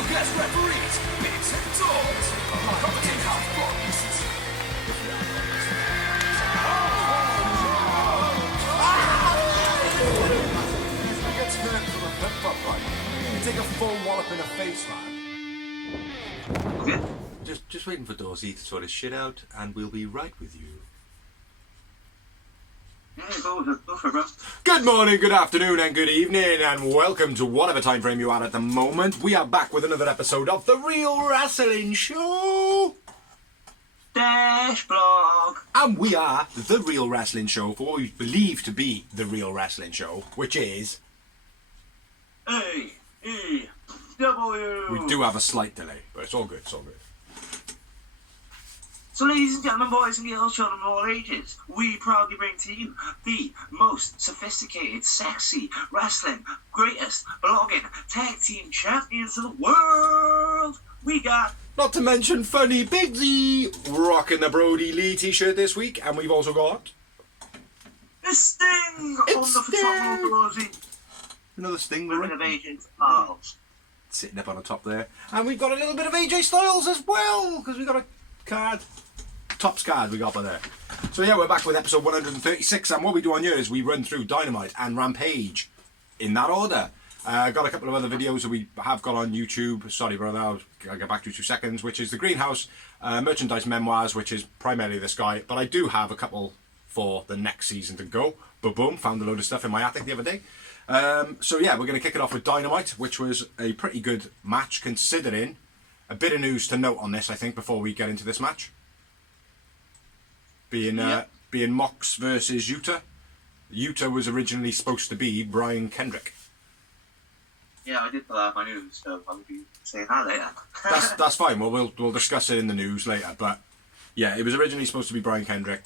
special guest referees, bigs and dogs, commentate how focused. He gets hurt from a flip-flop fight. You take a full wallop in the face, man. Okay. Just waiting for Dorsey to sort his shit out, and we'll be right with you. Yeah, go for it, bro. Good morning, good afternoon, and good evening, and welcome to whatever time frame you are at the moment. We are back with another episode of The Real Wrestling Show. Dash blog. And we are The Real Wrestling Show for what we believe to be The Real Wrestling Show, which is... A-E-W. We do have a slight delay, but it's all good, it's all good. So ladies and gentlemen, boys and girls, children of all ages, we proudly bring to you the most sophisticated, sexy, wrestling, greatest, blogging, tag team champions of the world. We got... Not to mention Funny Bigsy rocking the Brody Lee t-shirt this week, and we've also got... the Sting on the phenomenal Another Sting, women of AJ Styles. sitting up on the top there. And we've got a little bit of AJ Styles as well, because we've got a card. Tops card we got by there. So yeah, we're back with episode 136, and what we do on here is we run through Dynamite and Rampage in that order. Got a couple of other videos that we have got on YouTube. Sorry brother, I'll get back to you 2 seconds. Which is the Greenhouse merchandise memoirs, which is primarily this guy, but I do have a couple for the next season to go. Boom, found a load of stuff in my attic the other day. So yeah, we're going to kick it off with Dynamite, which was a pretty good match considering. A bit of news to note on this, I think, before we get into this match. Being Mox versus Yuta. Yuta was originally supposed to be Brian Kendrick. Yeah, I did pull out my news, so I'll be saying that later. That's fine. Well, we'll discuss it in the news later. But yeah, it was originally supposed to be Brian Kendrick,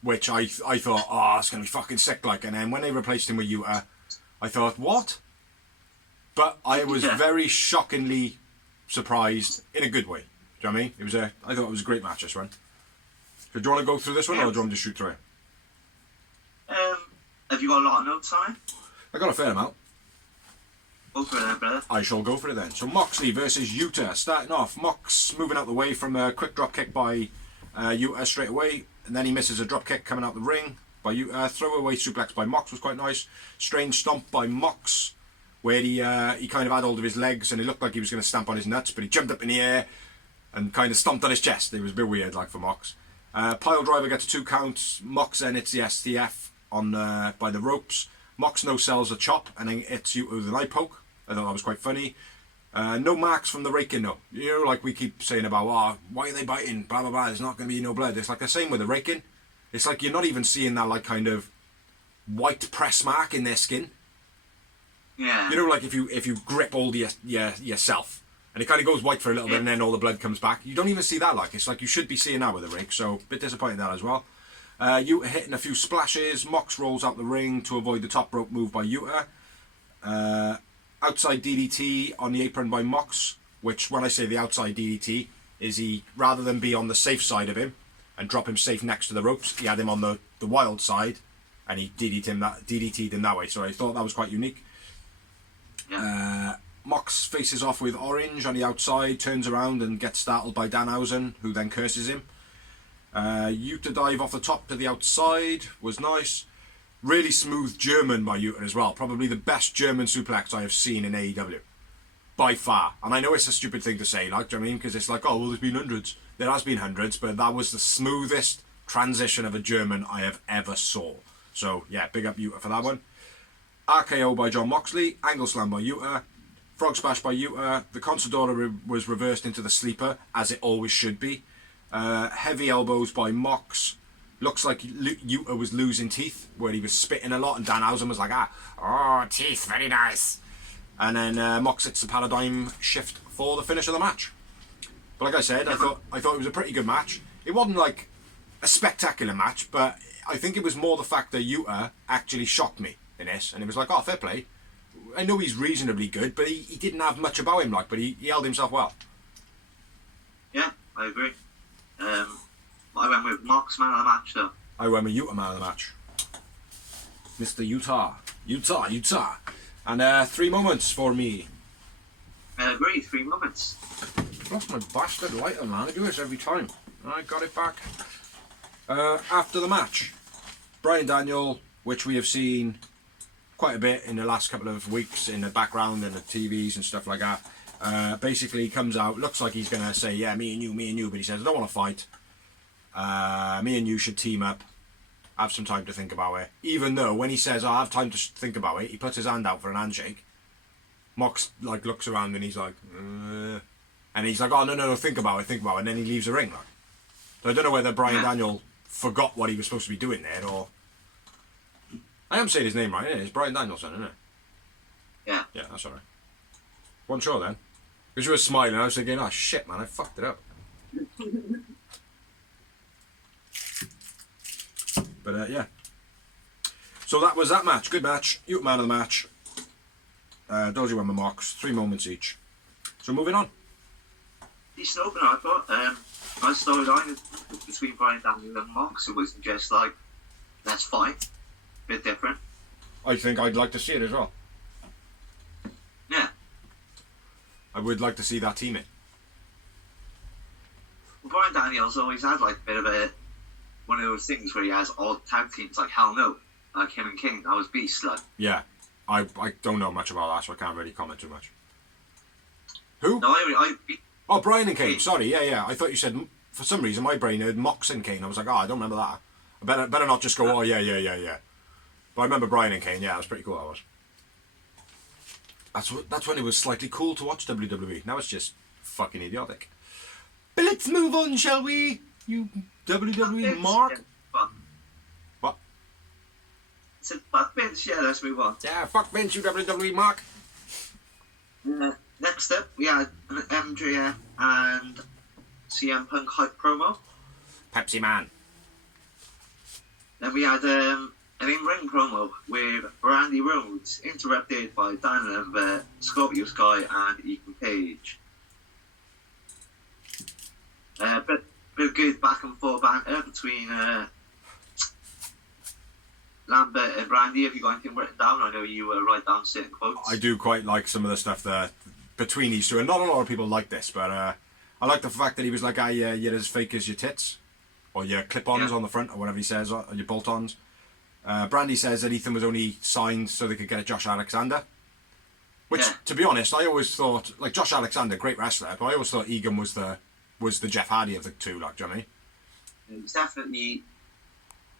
which I thought, oh, it's gonna be fucking sick, like. And then when they replaced him with Yuta, I thought, what? But I was very shockingly surprised in a good way. Do you know what I mean? I thought it was a great match, this one. So do you want to go through this one, or do you want me to shoot through it? Have you got a lot of notes on it? I got a fair amount. Go for it then, brother. I shall go for it then. So Moxley versus Yuta. Starting off, Mox moving out the way from a quick drop kick by Yuta straight away, and then he misses a drop kick coming out the ring by Yuta. Throwaway suplex by Mox was quite nice. Strange stomp by Mox, where he kind of had hold of his legs and it looked like he was going to stamp on his nuts, but he jumped up in the air and kind of stomped on his chest. It was a bit weird, like, for Mox. Pile driver gets a 2 count. Mox then hits the STF on by the ropes. Mox no sells a chop and then hits Yuta with an eye poke. I thought that was quite funny. No marks from the raking though. You know, like we keep saying about, oh, why are they biting? Blah blah blah. There's not going to be no blood. It's like the same with the raking. It's like you're not even seeing that like kind of white press mark in their skin. Yeah. You know, like if you grip all yourself and it kind of goes white for a little bit and then all the blood comes back. You don't even see that. Like it's like you should be seeing that with a rake. So a bit disappointed in that as well. Yuta hitting a few splashes. Mox rolls out the ring to avoid the top rope move by Yuta. Outside DDT on the apron by Mox, which when I say the outside DDT is he, rather than be on the safe side of him and drop him safe next to the ropes, he had him on the wild side and he DDT'd him that way. So I thought that was quite unique. Mox faces off with Orange on the outside, turns around and gets startled by Danhausen, who then curses him. Yuta dive off the top to the outside was nice. Really smooth German by Yuta as well. Probably the best German suplex I have seen in AEW. By far. And I know it's a stupid thing to say, like, do you know what I mean? Because it's like, oh, well, there's been hundreds. There has been hundreds, but that was the smoothest transition of a German I have ever saw. So, yeah, big up Yuta for that one. RKO by John Moxley. Angle slam by Yuta. Frog splash by Yuta. The Consadora was reversed into the sleeper, as it always should be. Heavy elbows by Mox. Looks like Yuta was losing teeth, where he was spitting a lot, and Danhausen was like, oh, teeth, very nice. And then Mox hits the paradigm shift for the finish of the match. But like I said, I thought it was a pretty good match. It wasn't like a spectacular match, but I think it was more the fact that Yuta actually shocked me in this, and it was like, oh, fair play. I know he's reasonably good, but he didn't have much about him, like, but he held himself well. Yeah, I agree. I went with Mox man of the match though. I went with Yuta man of the match. Mr. Yuta. And 3 moments for me. I agree, 3 moments. Lost my bastard lighter, man. I do this every time. I got it back. After the match, Bryan Daniel, which we have seen quite a bit in the last couple of weeks in the background and the TVs and stuff like that, basically comes out, looks like he's going to say, yeah, me and you, but he says, I don't want to fight. Me and you should team up. Have some time to think about it. Even though when he says, I have time to think about it, he puts his hand out for an handshake. Mox like looks around and he's like, and he's like, oh no, think about it, and then he leaves the ring. Like. So I don't know whether Bryan Daniel forgot what he was supposed to be doing there, or I haven't said his name right. It's Bryan Danielson, isn't it? Yeah. Yeah, that's alright. Wasn't sure then, because you were smiling. I was thinking, oh shit, man, I fucked it up. But yeah. So that was that match. Good match. You man of the match. Doji won the Mox. 3 moments each. So moving on. Decent opener, I thought. Nice storyline between Bryan Daniel and Mox. It wasn't just like, let's fight. Bit different. I think I'd like to see it as well. Yeah. I would like to see that team in. Well, Bryan Daniel's always had like a bit of one of those things where he has odd tag teams, like Hell No, like him and King. That was beast, like. Yeah. I don't know much about that, so I can't really comment too much. Who? No, Oh, Bryan and Kane. Sorry, yeah. I thought you said, for some reason, my brain heard Mox and Kane. I was like, I don't remember that. I better not just go, oh, yeah. But I remember Bryan and Kane. Yeah, that was pretty cool, that was. That's when it was slightly cool to watch WWE. Now it's just fucking idiotic. But let's move on, shall we? You WWE mark? What? I said, fuck Vince, yeah, let's move on. Yeah, fuck Vince, you WWE mark. Next up, we had an MJF and CM Punk hype promo. Pepsi Man. Then we had an in-ring promo with Randy Rhodes, interrupted by Dynamite, Scorpio Sky, and Ethan Page. Bit of good back and forth banter between Lambert and Randy. Have you got anything written down? I know you write down certain quotes. I do quite like some of the stuff there between these two, and not a lot of people like this, but I like the fact that he was like, you're as fake as your tits, or your clip-ons on the front, or whatever he says, or your bolt-ons. Brandy says that Ethan was only signed so they could get a Josh Alexander, which, to be honest, I always thought, like, Josh Alexander, great wrestler, but I always thought Egan was the Jeff Hardy of the two, like, do you know what I mean? He's definitely,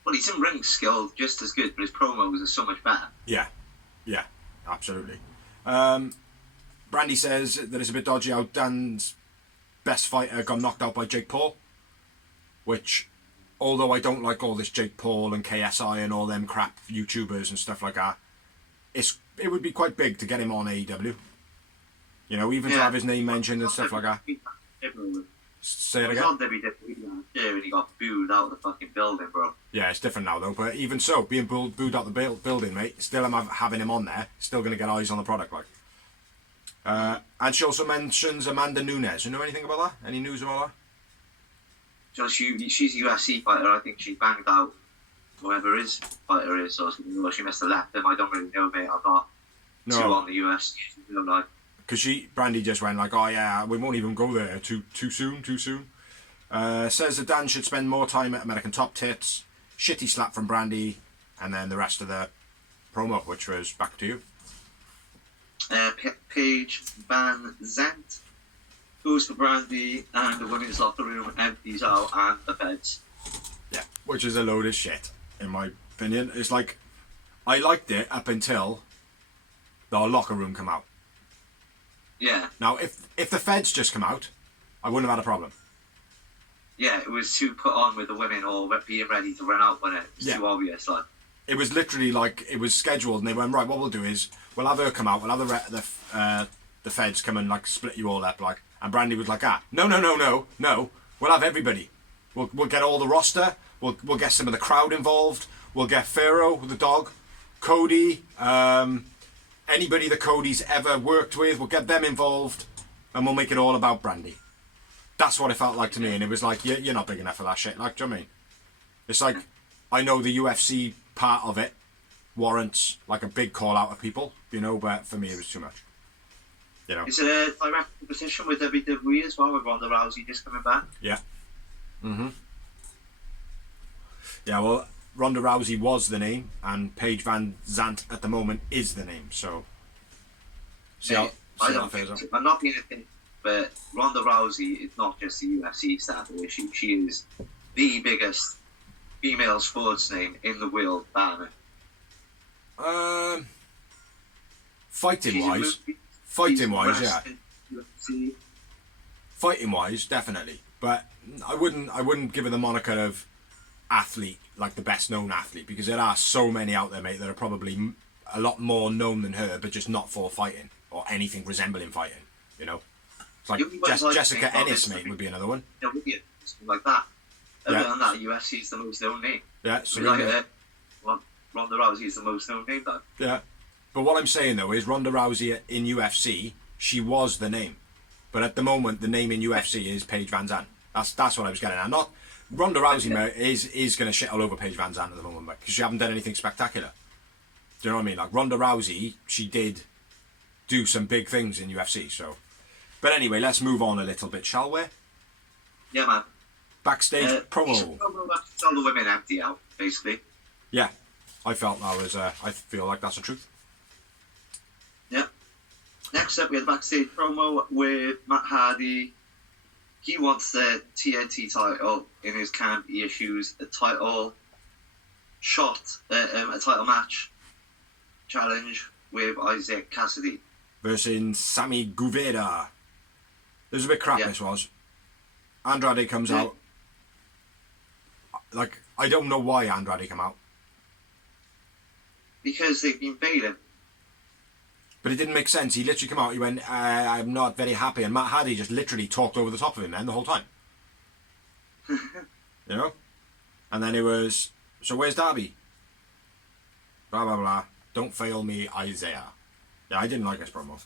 well, he's in ring skill just as good, but his promos are so much better. Yeah, absolutely. Brandy says that it's a bit dodgy how Dan's best fighter got knocked out by Jake Paul, which, although I don't like all this Jake Paul and KSI and all them crap YouTubers and stuff like that, it would be quite big to get him on AEW. You know, even to have his name mentioned and stuff like that. Say it again? He was on WWE last year and he got booed out of the fucking building, bro. Yeah, it's different now though, but even so, being booed out the building, mate, still having him on there, still going to get eyes on the product, like. And she also mentions Amanda Nunes. You know anything about that? Any news about that? She's a UFC fighter. I think she banged out whoever his fighter is, so she must have left him. I don't really know, mate. I'm not too on the UFC. Like. Because Brandy just went like, oh yeah, we won't even go there too soon. Says that Dan should spend more time at American Top Tits. Shitty slap from Brandy, and then the rest of the promo, which was back to you. Paige Van Zandt goes for Brandy, and the women's locker room empties out, and the feds. Yeah, which is a load of shit, in my opinion. It's like, I liked it up until the locker room come out. Yeah. Now, if the feds just come out, I wouldn't have had a problem. Yeah, it was too put on with the women all being ready to run out when it was too obvious. Like, it was literally like it was scheduled, and they went, right, what we'll do is we'll have her come out, we'll have the feds come and like split you all up, like. And Brandy was like, no, we'll have everybody. We'll get all the roster. We'll get some of the crowd involved. We'll get Pharaoh, the dog, Cody, anybody that Cody's ever worked with. We'll get them involved, and we'll make it all about Brandy. That's what it felt like to me, and it was like, you're not big enough for that shit. Like, do you know what I mean? It's like, I know the UFC part of it warrants like a big call out of people, you know, but for me it was too much. You know. It's a direct competition with WWE as well, with Ronda Rousey just coming back. Yeah. Yeah, well, Ronda Rousey was the name, and Paige Van Zant at the moment is the name, so... I'm not being a thing, but Ronda Rousey is not just a UFC star. She is the biggest female sports name in the world, bar none. Fighting wise, yeah. UFC. Fighting wise, definitely. But I wouldn't give her the moniker of athlete, like the best known athlete, because there are so many out there, mate, that are probably a lot more known than her, but just not for fighting or anything resembling fighting. You know, it's like Jessica Ennis, mate, would be another one. Yeah, would be something like that. Other Yeah. than that, UFC is the most known name. Yeah, Serena. Ronda Rousey is the most known name, though. Yeah. But what I'm saying though is Ronda Rousey in UFC, she was the name, but at the moment the name in UFC is Paige Van Zandt. That's what I was getting at. Not Ronda Rousey is going to shit all over Paige Van Zandt at the moment because she haven't done anything spectacular. Do you know what I mean? Like Ronda Rousey, she did do some big things in UFC. So, but anyway, let's move on a little bit, shall we? Yeah, man. Backstage promo. All the women empty out, basically. Yeah, I felt that was. I feel like that's the truth. Yeah. Next up, we had a backstage promo with Matt Hardy. He wants the TNT title in his camp. He issues a title shot, a title match challenge with Isaiah Cassidy versus Sammy Guevara. This was a bit crap, this was. Andrade comes out. Like, I don't know why Andrade came out. Because they've been failing. But it didn't make sense. He literally came out, he went, I'm not very happy. And Matt Hardy just literally talked over the top of him then the whole time. You know? And then it was, so where's Darby? Blah, blah, blah. Don't fail me, Isaiah. Yeah, I didn't like this promo.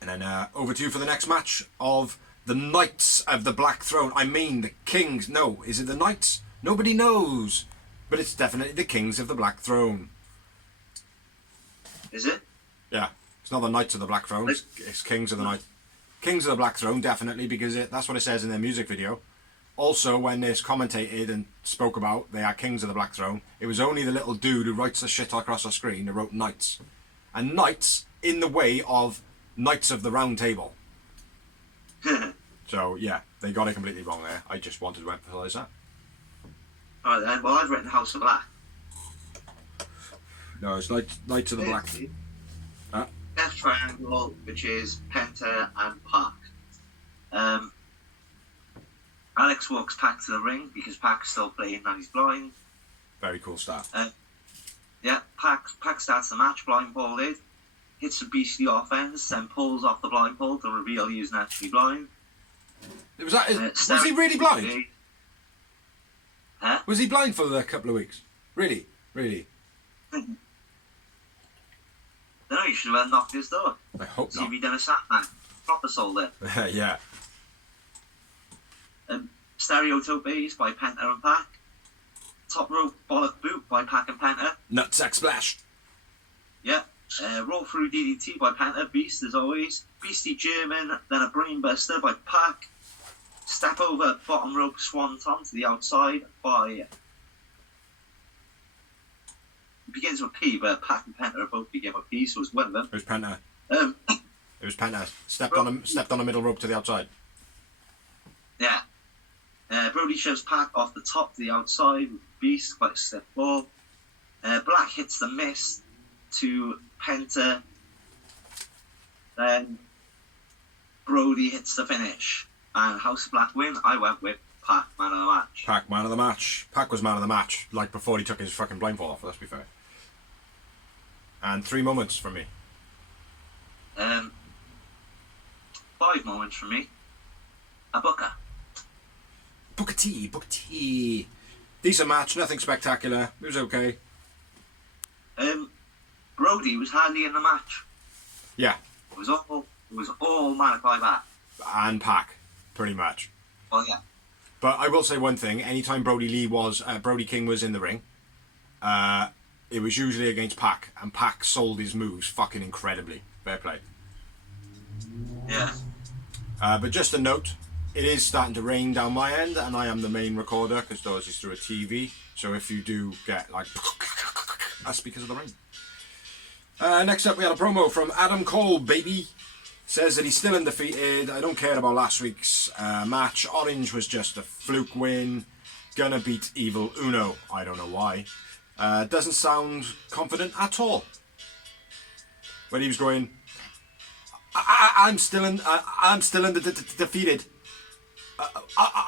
And then over to you for the next match of the Knights of the Black Throne. I mean, the Kings. No, is it the Knights? Nobody knows. But it's definitely the Kings of the Black Throne. Is it? Yeah. It's not the Knights of the Black Throne. It's Kings of the Night. Kings of the Black Throne, definitely, because that's what it says in their music video. Also, when this commentated and spoke about they are Kings of the Black Throne, it was only the little dude who writes the shit across the screen who wrote Knights. And Knights in the way of Knights of the Round Table. So, yeah, they got it completely wrong there. I just wanted to emphasise that. Alright then, well, I've written House of Black. No, it's Knights of the Black. Death Triangle, which is Penta and Pac. Alex walks Pac to the ring because Pac's still playing and he's blind. Very cool start. Yeah, Pac starts the match blindfolded, hits a beastly offense, then pulls off the blindfold to reveal he's naturally blind. Was he really blind? Huh? Was he blind for a couple of weeks? Really? No, you should have knocked his door. I hope See not. if he done a Satman. Proper soul there. Yeah. Stereotopes by Penta and Pac. Top rope bollock boot by Pac and Penta. Nutsack splash. Yeah. Roll through DDT by Penta. Beast as always. Beastie German. Then a brainbuster by Pac. Step over bottom rope swanton to the outside by... It begins with P, but Pac and Penta are both begin with P, so it's one of them. It was Penta. It was Penta. Stepped on a middle rope to the outside. Yeah. Brody shoves Pac off the top to the outside with Beast, quite a step ball. Black hits the miss to Penta. Then Brody hits the finish. And House of Black win. I went with Pac, man of the match. Pac, man of the match. Pac was man of the match, like before he took his fucking blindfold off, let's be fair. And 3 moments from me. 5 moments from me. A Booker. Booker T. Decent match, nothing spectacular. It was okay. Brody was hardly in the match. Yeah. It was all Malachi Black. And Pac, pretty much. Well, yeah. But I will say one thing: anytime Brody King was in the ring, it was usually against Pac, and Pac sold his moves fucking incredibly. Fair play. Yeah. But just a note, it is starting to rain down my end, and I am the main recorder because Doors is through a TV. So if you do get like, that's because of the rain. Next up, we had a promo from Adam Cole, baby. Says that he's still undefeated. I don't care about last week's match. Orange was just a fluke win. Gonna beat Evil Uno. I don't know why. Doesn't sound confident at all. When he was going, I'm still defeated.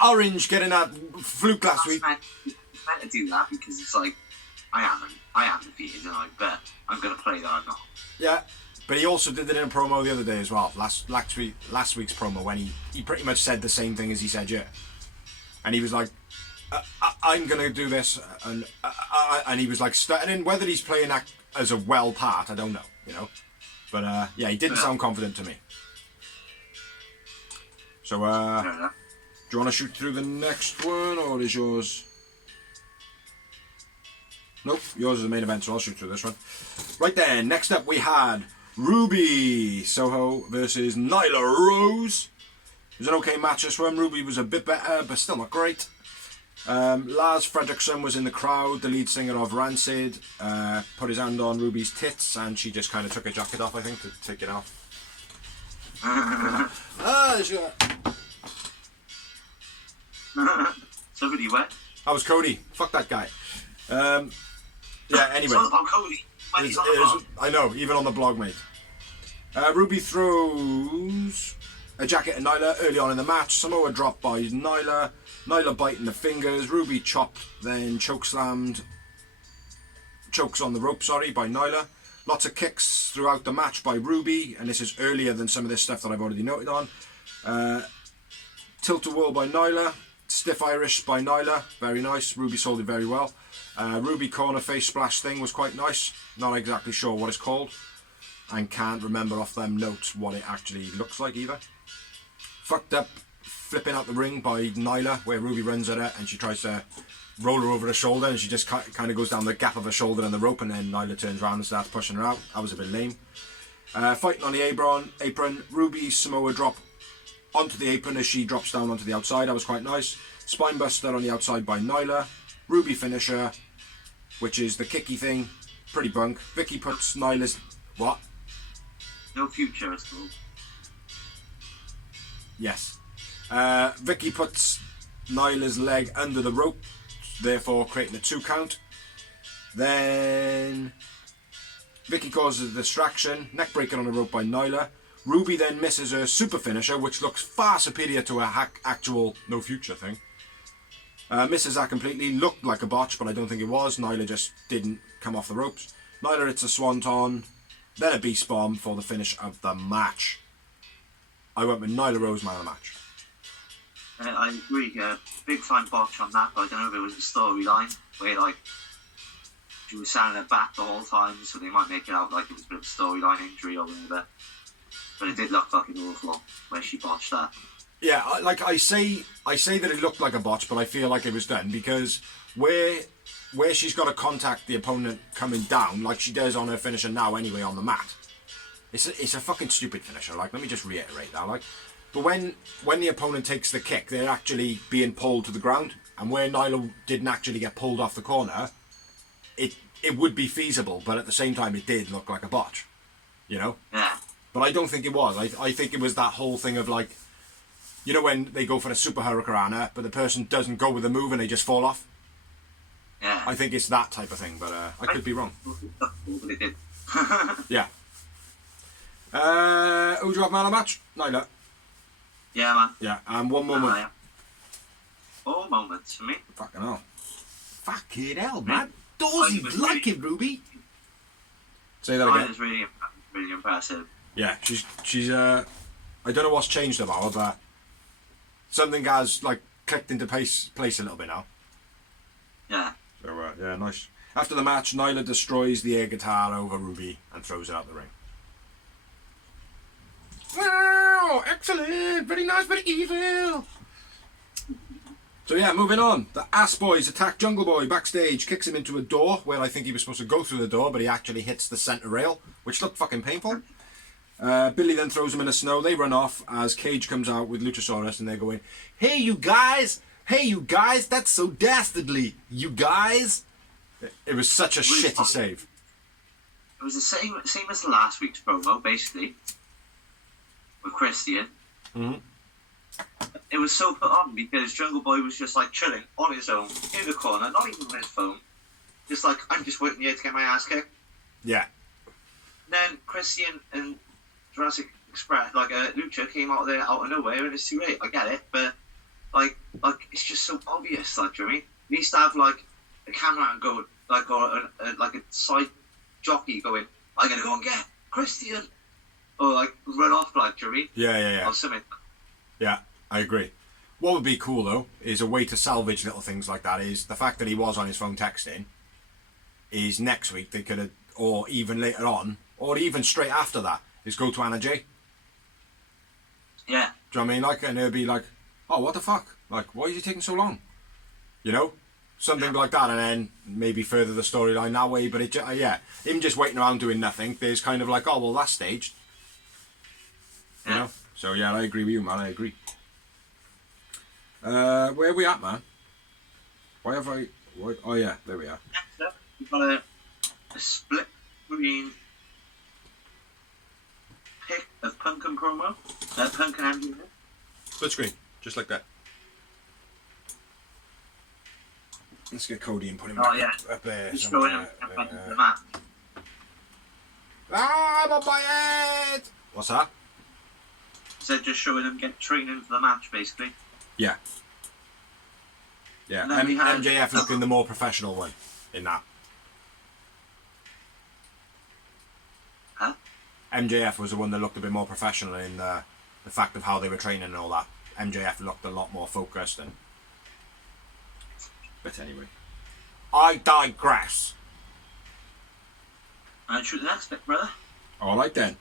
Orange getting that fluke last week. It's meant to do that because it's like, I am defeated, and I bet I'm gonna play that I'm not. Yeah. But he also did it in a promo the other day as well. Last week's promo when he pretty much said the same thing as he said, yeah. And he was like, I'm going to do this. And he was like stuttering. Whether he's playing that as a well part, I don't know, you know. But yeah, he didn't sound confident to me. So, do you want to shoot through the next one, or is yours... Nope, yours is the main event, so I'll shoot through this one. Right then, next up we had Ruby Soho versus Nyla Rose. It was an okay match this one. Ruby was a bit better, but still not great. Lars Fredriksson was in the crowd, the lead singer of Rancid. Put his hand on Ruby's tits, and she just kind of took her jacket off, I think, to take it off. Sure. Somebody wet? That was Cody. Fuck that guy. Yeah, anyway. It's all about Cody. I know, even on the blog, mate. Ruby throws a jacket at Nyla early on in the match. Samoa dropped by Nyla. Nyla biting the fingers. Ruby chopped, then chokes on the rope, by Nyla. Lots of kicks throughout the match by Ruby, and this is earlier than some of this stuff that I've already noted on. Tilt-a-whirl by Nyla. Stiff Irish by Nyla. Very nice. Ruby sold it very well. Ruby corner face splash thing was quite nice. Not exactly sure what it's called. And can't remember off them notes what it actually looks like either. Fucked up flipping out the ring by Nyla, where Ruby runs at her and she tries to roll her over her shoulder, and she just kind of goes down the gap of her shoulder and the rope, and then Nyla turns around and starts pushing her out. That was a bit lame. Fighting on the apron. Ruby Samoa drop onto the apron as she drops down onto the outside. That was quite nice. Spinebuster on the outside by Nyla. Ruby finisher, which is the kicky thing. Pretty bunk. Vicky puts Nyla's... What? No future, it's called. Yes. Vicky puts Nyla's leg under the rope, therefore creating a 2 count. Then Vicky causes a distraction, neck breaking on the rope by Nyla. Ruby then misses her super finisher, which looks far superior to her actual no future thing. Misses that completely. Looked like a botch, but I don't think it was. Nyla just didn't come off the ropes. Nyla hits a swanton, then a beast bomb for the finish of the match. I went with Nyla Rose man of the match. I agree. Big fine botch on that, but I don't know if it was a storyline where like she was standing her back the whole time, so they might make it out like it was a bit of a storyline injury or whatever. But it did look fucking awful where she botched that. Yeah, like I say that it looked like a botch, but I feel like it was done because where she's got to contact the opponent coming down, like she does on her finisher now anyway on the mat. It's a fucking stupid finisher. Like, let me just reiterate that. Like, but when the opponent takes the kick, they're actually being pulled to the ground, and where Nyla didn't actually get pulled off the corner, it would be feasible, but at the same time, it did look like a botch. You know? Yeah. But I don't think it was. I think it was that whole thing of like, you know, when they go for a super hurricanrana, but the person doesn't go with the move and they just fall off. Yeah. I think it's that type of thing, but I could be wrong. But it did. Yeah. Who do you have man of the match? Nyla. Yeah, man. Yeah, and one moment. Yeah. 4 moments for me. Fucking hell. Fucking hell, man. Dorsey like it, Ruby. Say that again. It's really impressive. Yeah, she's I don't know what's changed about her, but something has like clicked into place a little bit now. Yeah. So yeah, nice. After the match, Nyla destroys the air guitar over Ruby and throws it out the ring. Wow, excellent, very nice, very evil. So yeah, moving on. The Ass Boys attack Jungle Boy backstage, kicks him into a door where I think he was supposed to go through the door, but he actually hits the centre rail, which looked fucking painful. Billy then throws him in the snow. They run off as Cage comes out with Luchasaurus, and they're going, "Hey, you guys! Hey, you guys! That's so dastardly, you guys!" It was such a shitty save. It was the same as last week's promo, basically, with Christian. Mm-hmm. It was so put on because Jungle Boy was just like chilling on his own in the corner, not even on his phone. Just like, I'm just waiting here to get my ass kicked. Yeah. Then Christian and Jurassic Express, like Lucha, came out there out of nowhere, and it's too late. I get it, but like it's just so obvious. Like, do you know what I mean? He needs to have like a cameraman go, like, or like a side jockey going, "I'm gonna go and get Christian," or like run off, like, do you know what I mean? Yeah. Or something. Yeah, I agree. What would be cool though is a way to salvage little things like that is the fact that he was on his phone texting. Is next week they could have, or even later on, or even straight after that, is go to Anna J. Yeah. Do you know what I mean? Like, and it'll be like, "Oh, what the fuck? Like, why is he taking so long?" You know, something like that, and then maybe further the storyline that way. But him just waiting around doing nothing. There's kind of like, "Oh, well, that's staged." You know. So yeah, I agree with you, man. I agree. Where are we at, man? Why have I? Oh yeah, there we are. Next up, we've got a split screen pic of Punk and promo. Punk and MJF. Split screen, just like that. Let's get Cody and put him up there. He's showing him the map. I'm on my head. What's that? So just showing him get training for the match, basically. Yeah. Yeah. And then we had MJF looking the more professional one in that. Huh? MJF was the one that looked a bit more professional in the fact of how they were training and all that. MJF looked a lot more focused and. But anyway, I digress. And shoot the next bit, brother. All right then.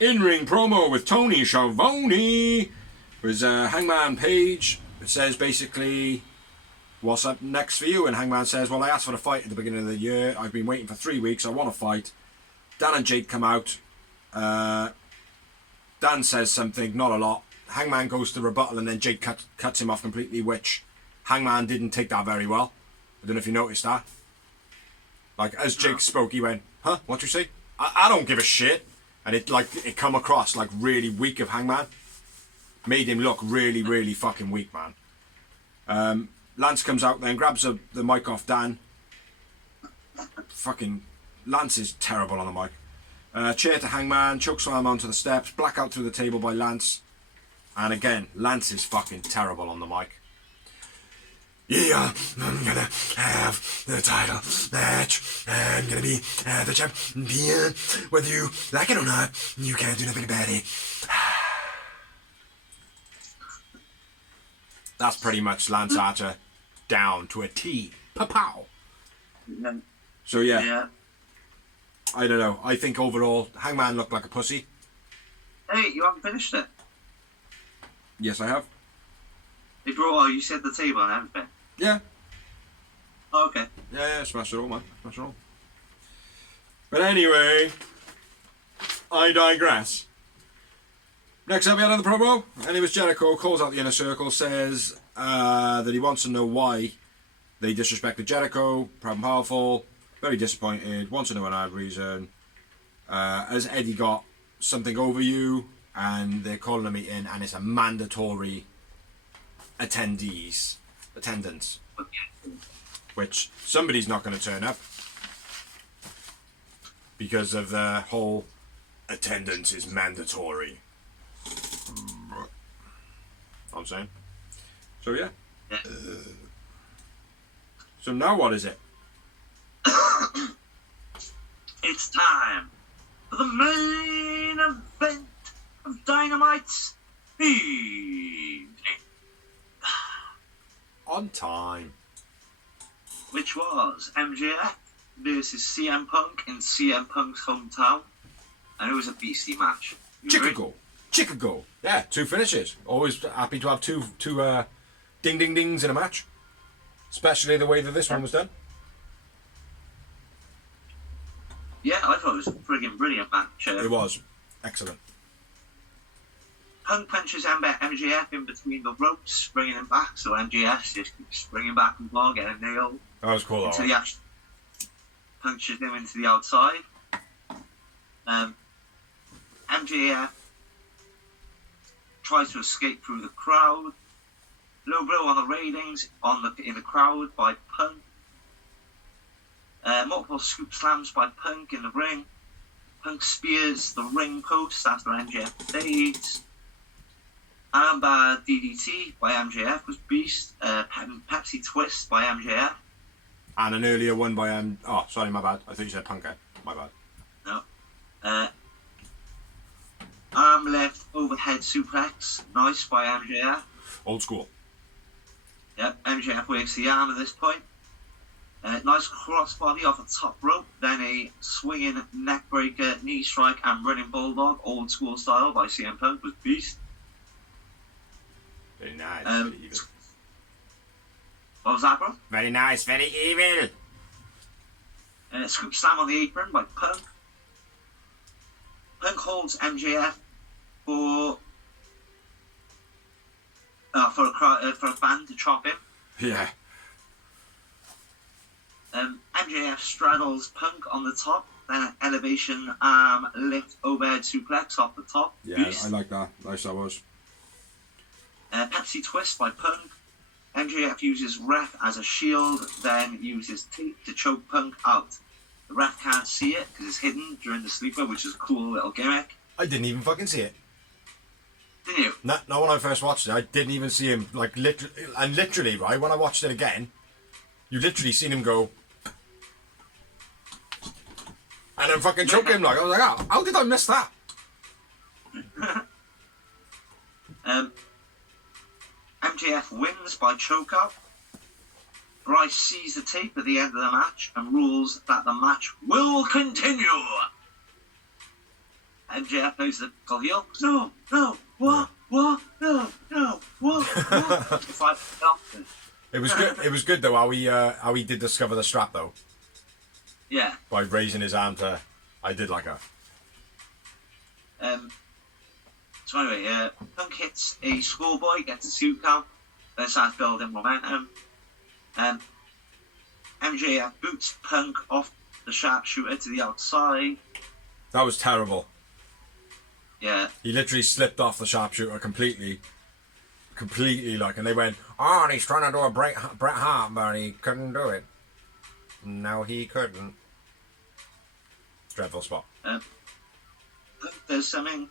In-ring promo with Tony Schiavone. Was Hangman Page. It says basically, "What's up next for you?" And Hangman says, "Well, I asked for a fight at the beginning of the year. I've been waiting for 3 weeks. I want to fight." Dan and Jake come out. Dan says something, not a lot. Hangman goes to rebuttal, and then Jake cuts him off completely, which Hangman didn't take that very well. I don't know if you noticed that. Like, as Jake spoke, he went, "Huh? What you say? I don't give a shit." And it come across like really weak of Hangman. Made him look really, really fucking weak, man. Lance comes out then, grabs the mic off Dan. Fucking Lance is terrible on the mic. Chair to Hangman, chokeslam onto the steps, blackout through the table by Lance. And again, Lance is fucking terrible on the mic. "Yeah, I'm gonna have the title match. I'm gonna be the champion. Whether you like it or not, you can't do nothing about it." That's pretty much Lance Archer down to a T. Pa-pow. So yeah, I don't know. I think overall, Hangman looked like a pussy. Hey, you haven't finished it. Yes, I have. They brought. Oh, you said the table and everything. Yeah. Oh, okay. Yeah, smash it all, man. Smash it all. But anyway, I digress. Next up, we had another promo, and it was Jericho, calls out the Inner Circle, says that he wants to know why they disrespected Jericho, proud and powerful, very disappointed, wants to know an odd reason. Has Eddie got something over you? And they're calling a meeting, and it's a mandatory attendance, which somebody's not going to turn up because of the whole attendance is mandatory. I'm saying. So yeah. So now what is it? It's time for the main event of Dynamite's evening. On time. Which was MJF versus CM Punk in CM Punk's hometown. And it was a beastly match. You agree? Chicago. Yeah, 2 finishes. Always happy to have two ding ding dings in a match, especially the way that this one was done. Yeah, I thought it was a friggin' brilliant match. It was excellent. Punk punches MJF in between the ropes, bringing him back, so MJF just keeps bringing back and forth, getting nailed. That was cool. Into the action. Punches him into the outside. MJF tries to escape through the crowd. Low blow on the railings in the crowd by Punk. Multiple scoop slams by Punk in the ring. Punk spears the ring post after MJF fades. Armbar DDT by MJF was beast. Pepsi twist by MJF. And an earlier one by oh, sorry, my bad. I thought you said Punk. My bad. No. Arm left overhead suplex. Nice by MJF. Old school. Yep, MJF works the arm at this point. Nice crossbody off the top rope. Then a swinging neckbreaker, knee strike, and running bulldog, old school style by CM Punk was beast. Very nice. Very evil. What was that, bro? Very nice. Very evil. Scoop slam on the apron by Punk. Punk holds MJF for a fan to chop him. Yeah. MJF straddles Punk on the top, then an elevation arm lift overhead suplex off the top. Yeah, Beast. I like that. Nice that was. Pepsi twist by Punk. MJF uses ref as a shield, then uses tape to choke Punk out. The ref can't see it because it's hidden during the sleeper, which is a cool little gimmick. I didn't even fucking see it. Didn't you? Not when I first watched it. I didn't even see him. Like literally, right when I watched it again, you literally seen him go, and then fucking choke him. Like I was like, oh, how did I miss that? MJF wins by chokeout. Bryce sees the tape at the end of the match and rules that the match will continue. MJF knows the call heel. No, what, no, what. If I It was good. It was good though how he did discover the strap though. Yeah. By raising his arm to, I did like that. So anyway, Punk hits a schoolboy, gets a 2 count, then starts building momentum. MJF boots Punk off the sharpshooter to the outside. That was terrible. Yeah. He literally slipped off the sharpshooter completely like, and they went, oh, he's trying to do a Bret Hart, but he couldn't do it. No, he couldn't. Dreadful spot. Punk does something.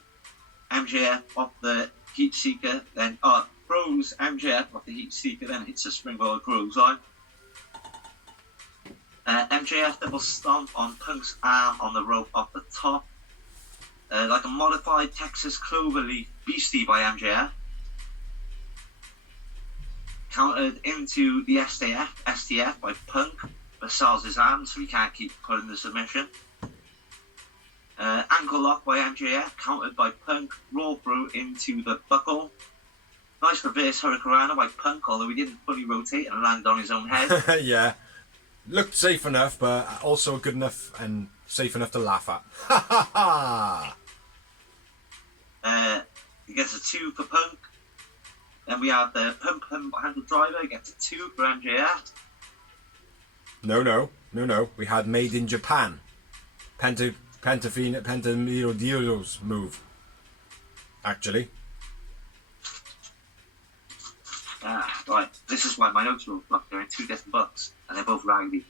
MJF off the heat seeker, then throws MJF off the heat seeker, then hits a springboard clothesline. MJF double stomp on Punk's arm on the rope off the top. Like a modified Texas Cloverleaf beastie by MJF. Countered into the STF by Punk, but sells his arm so he can't keep pulling the submission. Ankle lock by MJF, countered by Punk, roll through into the buckle. Nice reverse hurricanrana by Punk, although he didn't fully rotate and land on his own head. Yeah. Looked safe enough, but also good enough and safe enough to laugh at. Ha ha ha! He gets a 2 for Punk. Then we have the pump handle driver, gets a 2 for MJF. No. We had made in Japan. Pentamidio's move. Actually. Right, this is why my notes were blocked. They're in 2 different books, and they're both raggedy.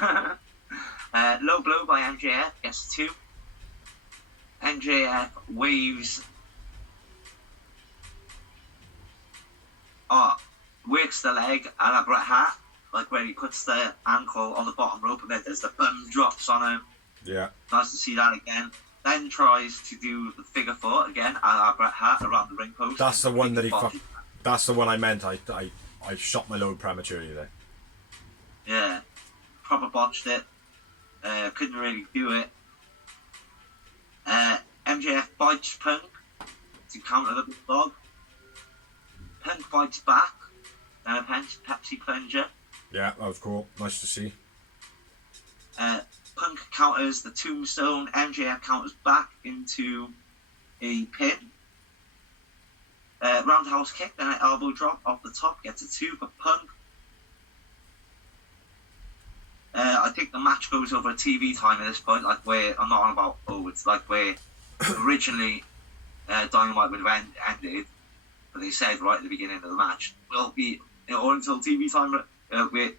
Low blow by MJF, gets 2. MJF waves. Works the leg a la Bret Hart, like where he puts the ankle on the bottom rope and then there's the bum drops on him. Yeah. Nice to see that again. Then tries to do the figure 4 again a la Bret Hart around the ring post. That's the one that he fucked. That's the one I meant. I shot my load prematurely there. Yeah. Proper botched it. Couldn't really do it. MJF bites Punk to counter the dog. Punk bites back, Pepsi plunger. Yeah, that was cool. Nice to see. Punk counters the tombstone. MJF counters back into a pin. Roundhouse kick, then an elbow drop off the top, gets a 2 for Punk. I think the match goes over TV time at this point, like where, I'm not on about, it's like where originally Dynamite would have ended, but they said right at the beginning of the match, will be, or until TV time, where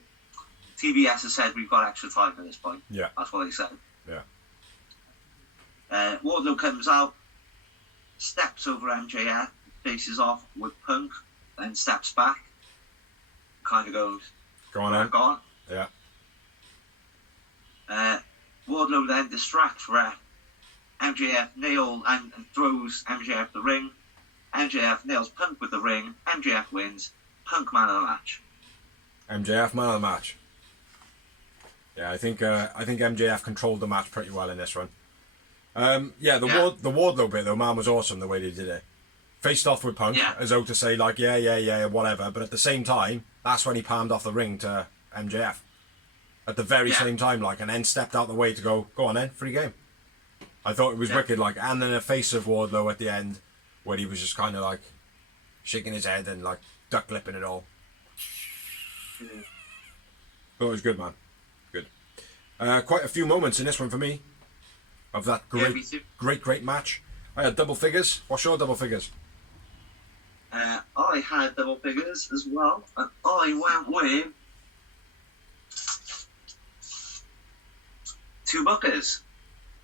TBS has said we've got extra time at this point. Yeah. That's what they said. Yeah. Wardlow comes out, steps over MJF, faces off with Punk, then steps back, kind of goes, Go on in. gone. Yeah. Wardlow then distracts ref. MJF nails and throws MJF the ring. MJF nails Punk with the ring. MJF wins. Punk man of the match. MJF man of the match. Yeah, I think MJF controlled the match pretty well in this one. The Wardlow bit though, man, was awesome the way they did it. Faced off with Punk as though to say like yeah whatever, but at the same time that's when he palmed off the ring to MJF. At the very same time, like, and then stepped out the way to go on then, free game. I thought it was wicked, like, and then a face of Wardlow at the end, where he was just kind of like shaking his head and like duck lipping it all. Thought it was good, man. Good. Quite a few moments in this one for me of that great match. I had double figures. What's your double figures? I had double figures as well, and I went with 2 bookers.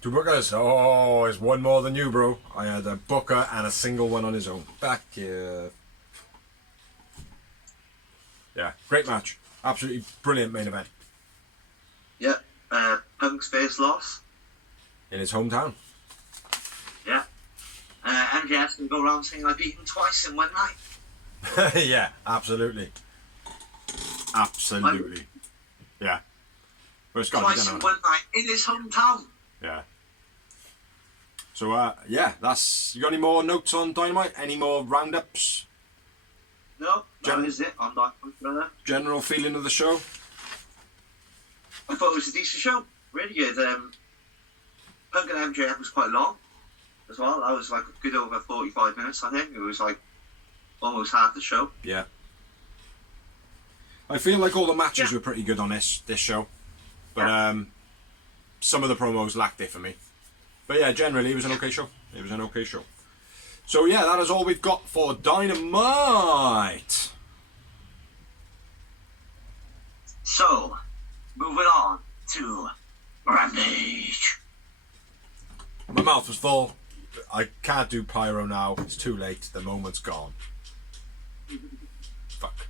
2 bookers. Oh, it's one more than you, bro. I had a booker and a single one on his own. Back here. Yeah, great match. Absolutely brilliant main event. Yeah, Punk's first loss. In his hometown. Yeah. MJF's going to go around saying I beat him twice in one night. Yeah, absolutely. Absolutely. Yeah. Twice in one night in his hometown. Yeah. So, that's... You got any more notes on Dynamite? Any more roundups? No, that is it on Dynamite, brother. General feeling of the show? I thought it was a decent show. Really good. Punk and MJF was quite long as well. That was like a good over 45 minutes, I think. It was like almost half the show. Yeah. I feel like all the matches were pretty good on this show. But some of the promos lacked it for me. But yeah, generally it was an okay show. It was an okay show. So yeah, that is all we've got for Dynamite. So, moving on to Rampage. My mouth was full. I can't do pyro now. It's too late. The moment's gone. Fuck.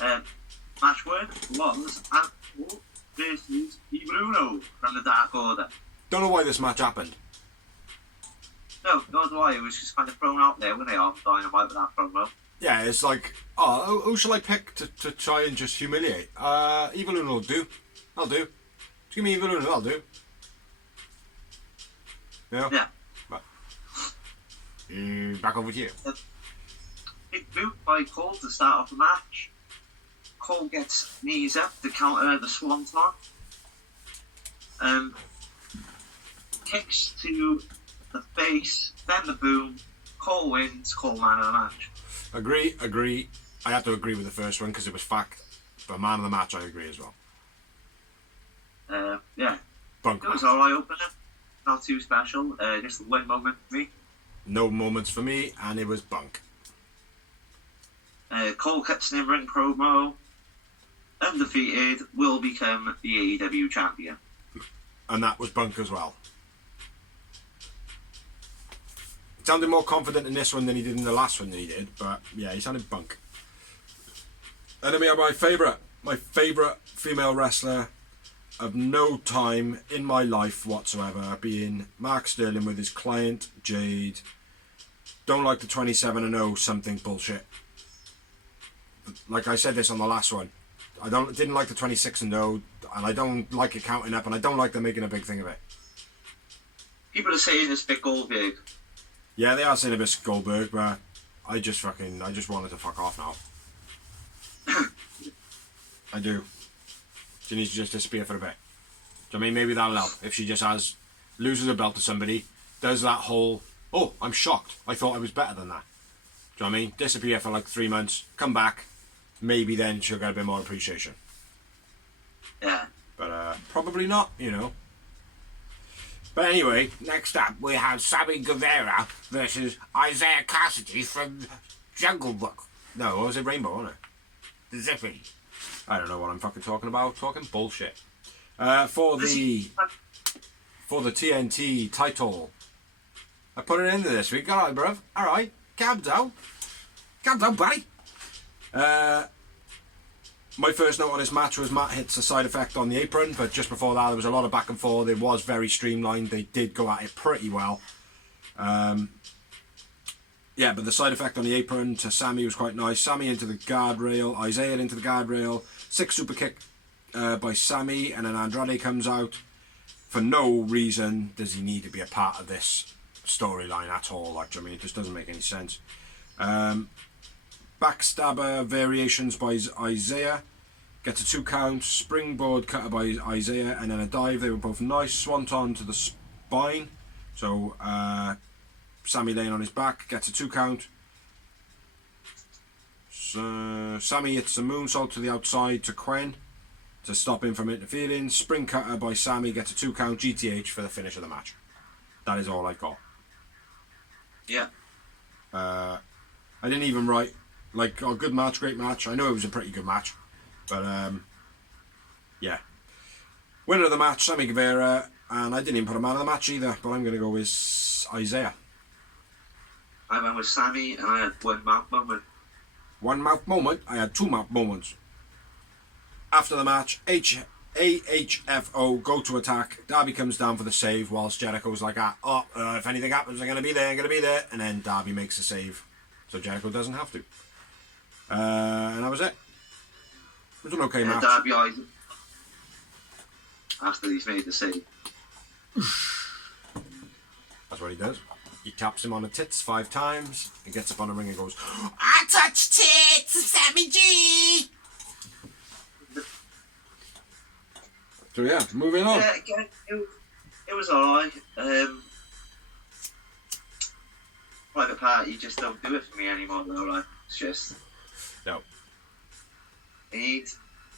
Match word was Apple versus Bruno from the Dark Order. Don't know why this match happened. No, not why. It was just kind of thrown out there when they are Dynamite with that promo. Yeah, it's like, who shall I pick to try and just humiliate? Evil Uno will do. I'll do. Just give me Evil Uno, that'll do. Yeah. But, back over with you. Big boot by Cole to start off the match. Cole gets knees up to counter the Swanton. Kicks to the face, then the boom. Cole wins. Cole man of the match. Agree. I have to agree with the first one because it was fact. But man of the match, I agree as well. Yeah. Bunk It was match. alright opener. Not too special. Just a win moment for me. No moments for me, and it was bunk. Cole cuts an in-ring promo. Undefeated will become the AEW champion. And that was bunk as well. He sounded more confident in this one than he did in the last one that he did, but yeah, he sounded bunk. And then we have my favourite female wrestler of no time in my life whatsoever, being Mark Sterling with his client Jade. Don't like the 27-0 something bullshit. Like I said this on the last one, didn't like the 26-0, and I don't like it counting up, and I don't like them making a big thing of it. People are saying it's Vic Goldberg. Yeah, they are saying a bit Goldberg, but I just wanted to fuck off now. I do. She needs to just disappear for a bit. Do you know what I mean? Maybe that'll help. If she just loses a belt to somebody, does that whole, oh, I'm shocked. I thought I was better than that. Do you know what I mean? Disappear for like 3 months, come back. Maybe then she'll get a bit more appreciation. Yeah. But probably not, you know. But anyway, next up we have Sammy Guevara versus Isaiah Cassidy from Jungle Book. No, what was it? Rainbow, wasn't it? The Zippy. I don't know what I'm fucking talking about. Talking bullshit. For the TNT title. I put it into this week. Alright, bruv. Alright. Calm down. Calm down, buddy. My first note on this match was Matt hits a side effect on the apron, but just before that there was a lot of back and forth. It was very streamlined. They did go at it pretty well. Yeah, but the side effect on the apron to Sammy was quite nice. Sammy into the guardrail, Isaiah into the guardrail, 6 super kick by Sammy, and then Andrade comes out. For no reason does he need to be a part of this storyline at all. Like, I mean, it just doesn't make any sense. Backstabber variations by Isaiah. Gets a 2 count. Springboard cutter by Isaiah. And then a dive. They were both nice. Swanton to the spine. So, Sammy laying on his back. Gets a 2 count. So, Sammy hits a moonsault to the outside to Quen to stop him from interfering. Spring cutter by Sammy. Gets a 2 count. GTH for the finish of the match. That is all I got. Yeah. I didn't even write like, oh, good match, great match. I know it was a pretty good match, but yeah. Winner of the match, Sammy Guevara, and I didn't even put a man of the match either, but I'm going to go with Isaiah. I went with Sammy, and I had one mouth moment. One mouth moment. I had 2 mouth moments. After the match, AHFO go to attack. Darby comes down for the save, whilst Jericho's like, if anything happens, I'm going to be there, and then Darby makes the save, so Jericho doesn't have to. And that was it. It was an okay match. Darby eyes after he's made the save. That's what he does. He taps him on the tits 5 times. He gets up on the ring and goes, I touch tits, Sammy G! So yeah, moving on. Yeah, again, it was alright. Private Party just don't do it for me anymore though, like, it's just... No. They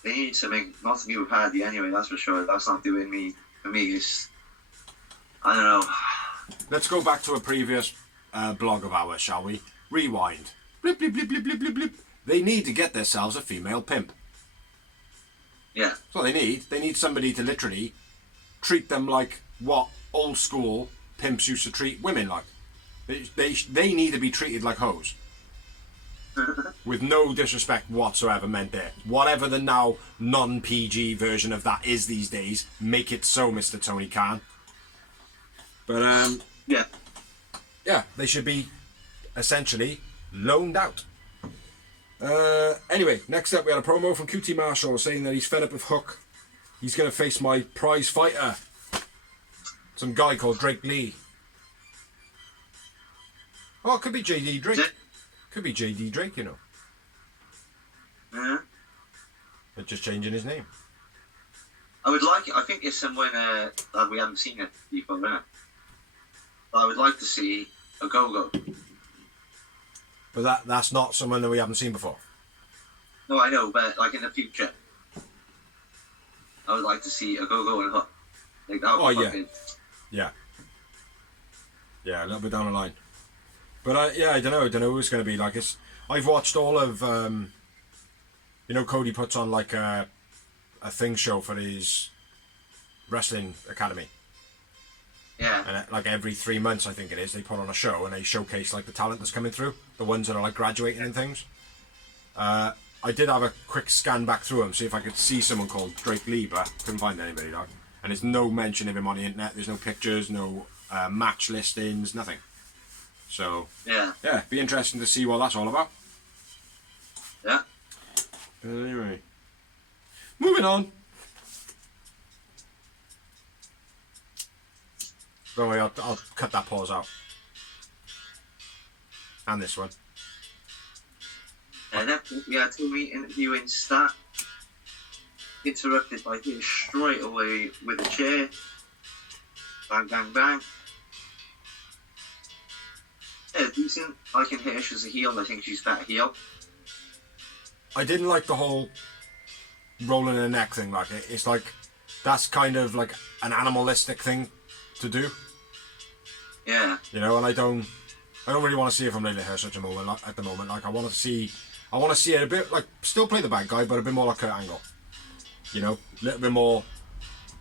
need something, not to do with Party anyway, that's for sure. That's not doing me, for me, it's... I don't know. Let's go back to a previous blog of ours, shall we? Rewind. Blip, blip, blip, blip, blip, blip, blip. They need to get themselves a female pimp. Yeah. That's what they need. They need somebody to literally treat them like what old school pimps used to treat women like. They need to be treated like hoes. With no disrespect whatsoever meant there. Whatever the now non-PG version of that is these days, make it so, Mr. Tony Khan. But, yeah, they should be essentially loaned out. Anyway, next up we had a promo from QT Marshall saying that he's fed up with Hook. He's going to face my prize fighter. Some guy called Drake Lee. Oh, it could be JD Drake. Could be JD Drake, you know. Yeah. They're just changing his name. I would like it. I think it's someone that we haven't seen it before, isn't it? But I would like to see a Go-Go. But that's not someone that we haven't seen before. No, I know, but like in the future, I would like to see a Go-Go and Hook. Like that would be fucking... Yeah, a little bit down the line. But I don't know who it's going to be. Like, I've watched all of, Cody puts on like a thing show for his wrestling academy. Yeah. And like every 3 months, I think it is, they put on a show and they showcase like the talent that's coming through, the ones that are like graduating and things. I did have a quick scan back through them, see if I could see someone called Drake Lee, but couldn't find anybody, dog. And there's no mention of him on the internet. There's no pictures, no match listings, nothing. So yeah, be interesting to see what that's all about. Yeah. Anyway, moving on. Don't worry, I'll cut that pause out. And this one. Next we had Tony interviewing Stat, interrupted by him straight away with a chair. Bang, bang, bang. Yeah, decent. I can Hirsch as a heel. I think she's better heel. I didn't like the whole rolling her neck thing. Like it's like that's kind of like an animalistic thing to do. Yeah. You know, and I don't really want to see it from Nyla Hirsch at the moment. At the moment, like I want to see it a bit like still play the bad guy, but a bit more like Kurt Angle. You know, a little bit more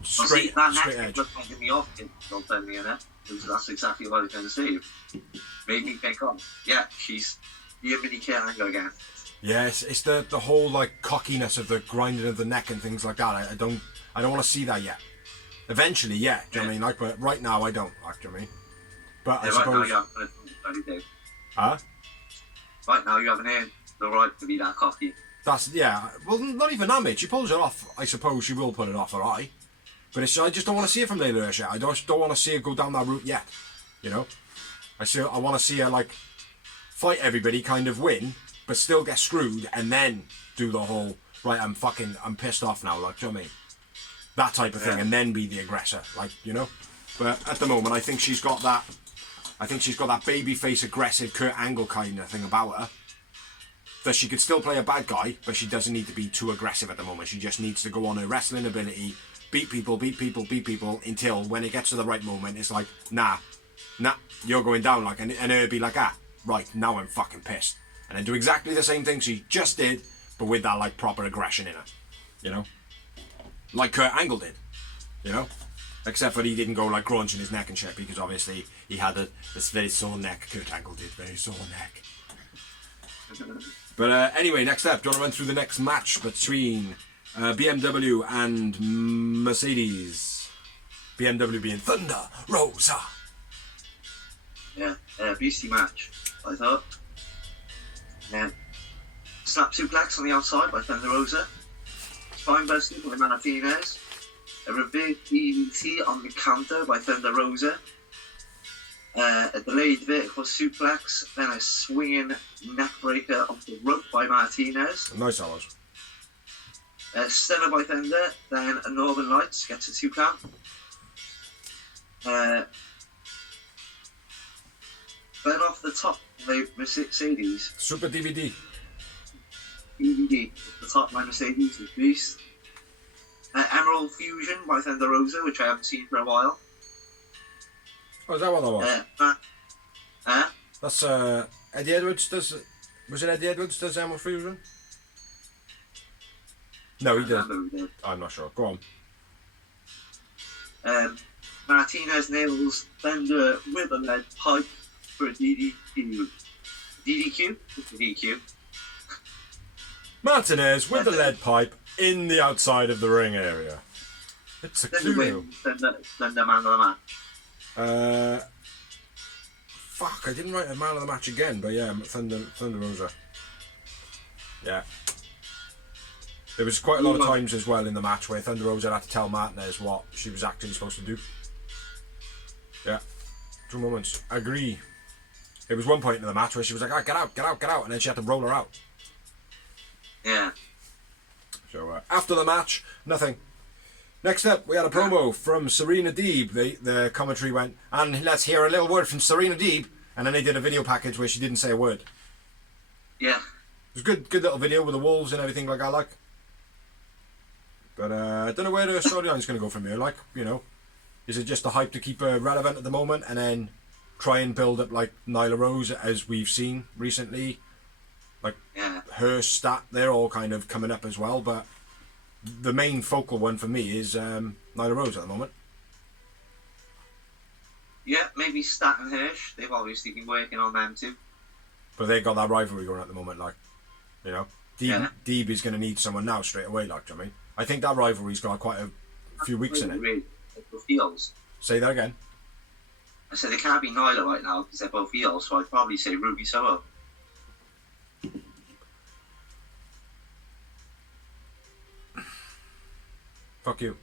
straight edge. Looked like in the off don't tell me that. That's exactly what I was going to say. Made me think, oh, yeah, she's the mini Kurt Angle again. Yeah, it's the whole like cockiness of the grinding of the neck and things like that. I don't want to see that yet. Eventually, yeah. Do you know what I mean? Like, but right now I don't. Like, do you know what I mean? But I suppose. Huh? Right now you haven't earned the right to be that cocky. That's Well, not even that, mate. She pulls it off. I suppose she will pull it off, alright. But I just don't want to see it from Nyla Hirsch yet. I don't want to see her go down that route yet. You know, I want to see her like fight everybody, kind of win, but still get screwed, and then do the whole right. I'm pissed off now. Like, do you know what I mean? That type of thing, and then be the aggressor. Like, you know. But at the moment, I think she's got that. I think she's got that babyface, aggressive Kurt Angle kind of thing about her. That she could still play a bad guy, but she doesn't need to be too aggressive at the moment. She just needs to go on her wrestling ability, beat people, until when it gets to the right moment, it's like, nah, you're going down, like, and her be like, right, now I'm fucking pissed. And then do exactly the same thing she just did, but with that, like, proper aggression in her, you know? Like Kurt Angle did, you know? Except for he didn't go, like, crunching his neck and shit, because obviously he had this very sore neck. Kurt Angle did, very sore neck. But anyway, next up, do you want to run through the next match between BMW and Mercedes? BMW being Thunder Rosa. Yeah, beastie match, I thought. Yeah. Snap suplex on the outside by Thunder Rosa. Spine buster by Martinez. A reverse DDT on the counter by Thunder Rosa. A delayed vertical suplex, then a swinging neckbreaker off the rope by Martinez. Nice hours. Stunner by Thunder, then a Northern Lights gets a 2 count. Then off the top by Mercedes. Super DVD. DVD, the top by Mercedes is Beast. Emerald Fusion by Thunder Rosa, which I haven't seen for a while. Oh, is that what that was? That's Eddie Edwards does. Was it Eddie Edwards does Emerald Fusion? No, he did. I'm not sure. Go on. Martinez nails Thunder with a lead pipe for a DDQ. DDQ? DDQ. Martinez with the lead pipe in the outside of the ring area. It's a clue. Thunder man of the match. Fuck, I didn't write a man of the match again, but yeah, Thunder Rosa. Yeah. There was quite a lot of times as well in the match where Thunder Rosa had to tell Martinez what she was actually supposed to do. Yeah. 2 moments. Agree. There was one point in the match where she was like, get out, and then she had to roll her out. Yeah. So after the match, nothing. Next up, we had a promo from Serena Deeb. The commentary went, and let's hear a little word from Serena Deeb. And then they did a video package where she didn't say a word. Yeah. It was a good little video with the wolves and everything like I like. But I don't know where the storyline's going to go from here. Like, you know, is it just the hype to keep her relevant at the moment and then try and build up like Nyla Rose as we've seen recently? Like her stat, they're all kind of coming up as well, but the main focal one for me is Nyla Rose at the moment. Yeah, maybe Stat and Hirsch. They've obviously been working on them too. But they got that rivalry going at the moment, like, you know. Deeb is going to need someone now straight away, like, do you know what I mean? I think that rivalry's got quite a few weeks in it. Both heels. Say that again. I said they can't be Nyla right now because they're both heels, so I'd probably say Ruby Soho. Fuck you.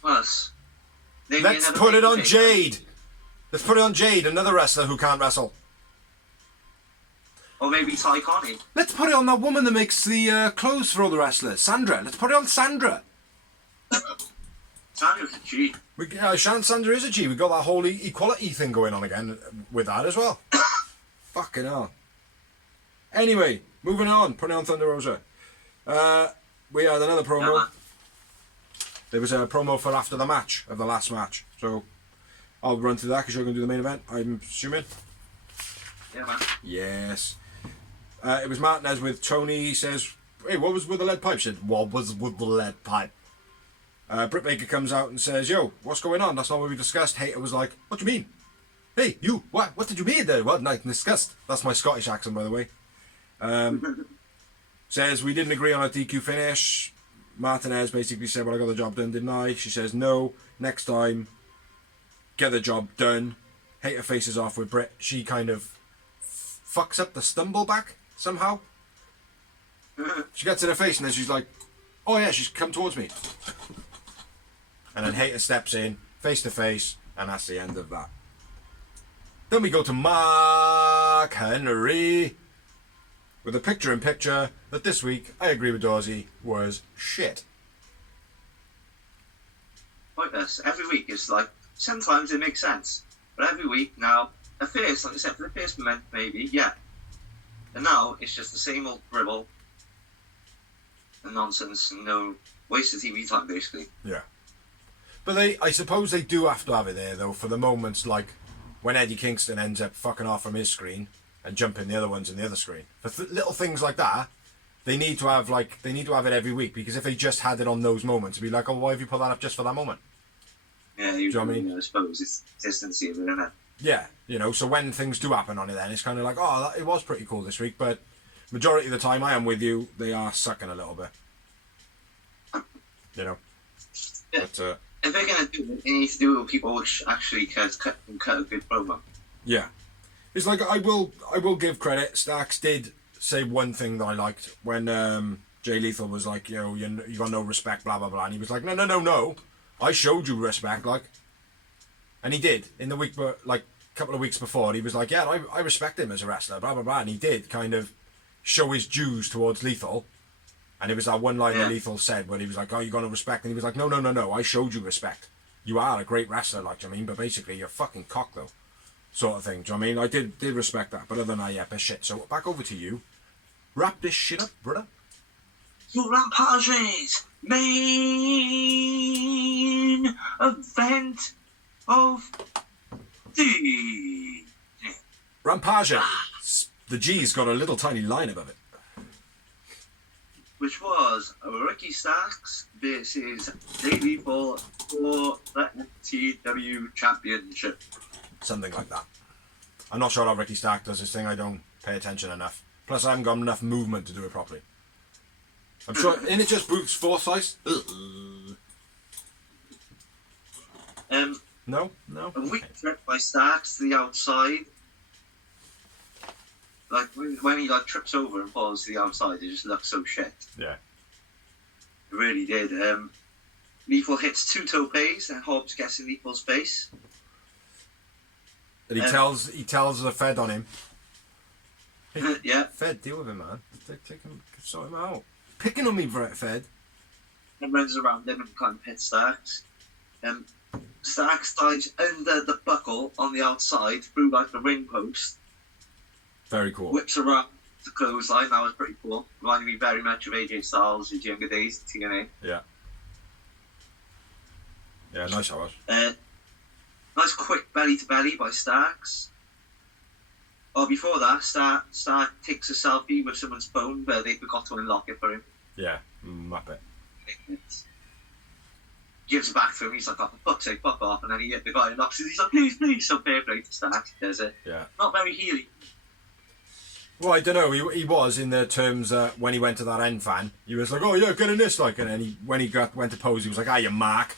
Plus, let's put it on Jade. Let's put it on Jade, another wrestler who can't wrestle. Or maybe Ty Connie. Let's put it on that woman that makes the clothes for all the wrestlers. Sandra. Let's put it on Sandra. Sandra's a G. Sandra is a G. We got that whole equality thing going on again with that as well. Fucking hell. Anyway, moving on. Putting on Thunder Rosa. We had another promo. Yeah, There was a promo for after the match of the last match. So I'll run through that because you're going to do the main event, I'm assuming. yeah, man. Yes. It was Martinez with Tony. He says, hey, what was with the lead pipe? She said, what was with the lead pipe? Britt Baker comes out and says, yo, what's going on? That's not what we discussed. Hater was like, what do you mean? Hey, you, what did you mean there? What night discussed? That's my Scottish accent, by the way. Says, we didn't agree on a DQ finish. Martinez basically said, well, I got the job done, didn't I? She says, no, next time, get the job done. Hater faces off with Britt. She kind of fucks up the stumble back somehow. She gets in her face and then she's like, oh yeah, she's come towards me. And then Hater steps in, face to face, and that's the end of that. Then we go to Mark Henry with a picture-in-picture that this week, I agree with Dorsey, was shit. Like this. Every week it's like, sometimes it makes sense. But every week now, at first, like I said, for the first moment, maybe, yeah. And now it's just the same old dribble and nonsense and no waste of TV time, basically. Yeah. But I suppose they do have to have it there, though, for the moments like when Eddie Kingston ends up fucking off from his screen and jumping the other ones in the other screen. For little things like that, they need to have it every week, because if they just had it on those moments, it'd be like, oh, why have you put that up just for that moment? Yeah, you know what I mean? I suppose it's consistency of it, isn't it? Yeah, you know, so when things do happen on it then, it's kind of like, oh, it was pretty cool this week, but majority of the time I am with you, they are sucking a little bit. You know? Yeah. But, if they're going to do it, they need to do it with people which actually cut a good promo. yeah. It's like, I will give credit. Starks did say one thing that I liked when Jay Lethal was like, you got no respect, blah, blah, blah. And he was like, no. I showed you respect, like. And he did. In the week, like, a couple of weeks before, he was like, yeah, I respect him as a wrestler, blah, blah, blah. And he did kind of show his dues towards Lethal. And it was that one line that Lethal said where he was like, oh, you got no respect. And he was like, no, I showed you respect. You are a great wrestler, like, do you know what I mean? But basically, you're a fucking cock, though. Sort of thing, do you know what I mean? I did respect that. But other than that, yeah, but shit. So back over to you. Wrap this shit up, brother. Your Rampage's main event of the... Rampage. The G's got a little tiny line above it. Which was Ricky Starks versus Jay Lethal for the TRWS Championship. Something like that. I'm not sure how Ricky Stark does his thing. I don't pay attention enough. Plus, I haven't got enough movement to do it properly. I'm sure. Isn't it just Bruce Forsyth? No. A weak trip by Starks to the outside. Like when he like trips over and falls to the outside, it just looks so shit. Yeah. It really did. Lethal hits 2 topes and Hobbs gets in Lethal's face. And he tells the Fed on him. Hey, yeah. Fed, deal with him, man. Take him, sort him out. Picking on me, Fed. And runs around him and kind of hits Starks. Starks dives under the buckle on the outside through like the ring post. Very cool. Whips around the clothesline. That was pretty cool. Reminded me very much of AJ Styles' his younger days at TNA. Yeah. Yeah, nice that was. Nice quick belly to belly by Starks. Oh, before that, Stark takes a selfie with someone's phone, but they forgot to unlock it for him. Yeah, Muppet. Gives it back to him. He's like, oh, for fuck's sake, fuck off. And then the guy unlocks it. He's like, please. So fair play to Stark. He does it. Yeah. Not very healy. Well, I don't know. He was in the terms when he went to that end fan. He was like, oh yeah, get in this, like. And then when he went to pose, he was like, ah, you mark.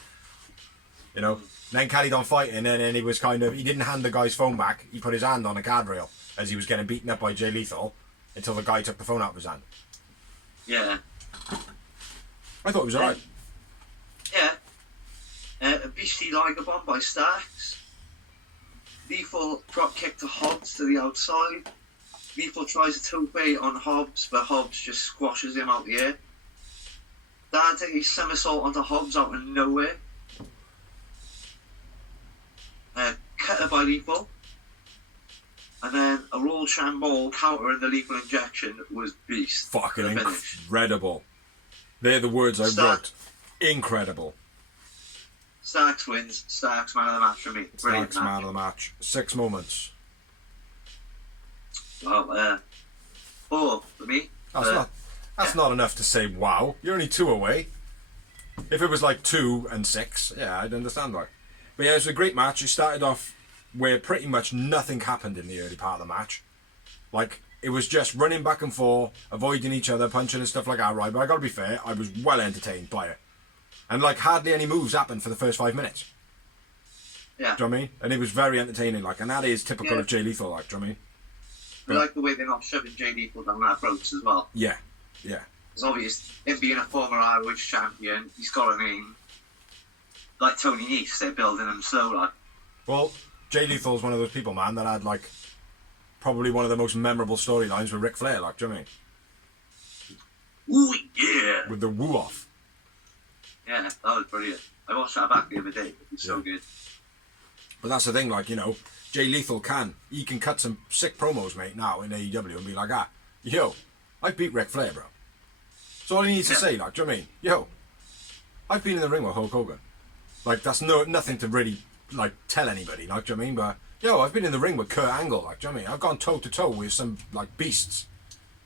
You know. And then carried on fighting, and then he was kind of, he didn't hand the guy's phone back. He put his hand on a guardrail as he was getting beaten up by Jay Lethal until the guy took the phone out of his hand. Yeah. I thought it was alright. Yeah. A beastie Liger bomb by Starks. Lethal drop kick to Hobbs to the outside. Lethal tries a tope on Hobbs, but Hobbs just squashes him out the air. Dan takes a somersault onto Hobbs out of nowhere. Cutter by Lethal. And then a Royal Shamble counter in the Lethal injection was beast. Fucking incredible. They're the words I wrote. Incredible. Starks wins. Starks man of the match for me. Starks man of the match. 6 moments. Well, 4 for me. That's not enough to say wow. You're only 2 away. If it was like 2 and 6, yeah, I'd understand that. But yeah, it was a great match. You started off where pretty much nothing happened in the early part of the match. Like, it was just running back and forth, avoiding each other, punching and stuff like that, right? But I gotta be fair, I was well entertained by it. And like, hardly any moves happened for the first 5 minutes. Yeah. Do you know what I mean? And it was very entertaining, like, and that is typical of Jay Lethal, like, do you know what I mean? I like the way they're not shoving Jay Lethal down that ropes as well. Yeah, yeah. It's obvious, him being a former ROH champion, he's got a name. Like Tony Nese, they're building him slow, like. Well, Jay Lethal's one of those people, man, that had, like, probably one of the most memorable storylines with Ric Flair, like, do you know what I mean? Ooh, yeah! With the woo-off. Yeah, that was brilliant. I watched that back the other day. It was so good. But that's the thing, like, you know, Jay Lethal he can cut some sick promos, mate, now in AEW and be like, yo, I beat Ric Flair, bro. That's all he needs to say, like, do you know what I mean? Yo, I've been in the ring with Hulk Hogan. Like, that's nothing to really, like, tell anybody, like, do you know what I mean? But, yo, I've been in the ring with Kurt Angle, like, do you know what I mean? I've gone toe-to-toe with some, like, beasts,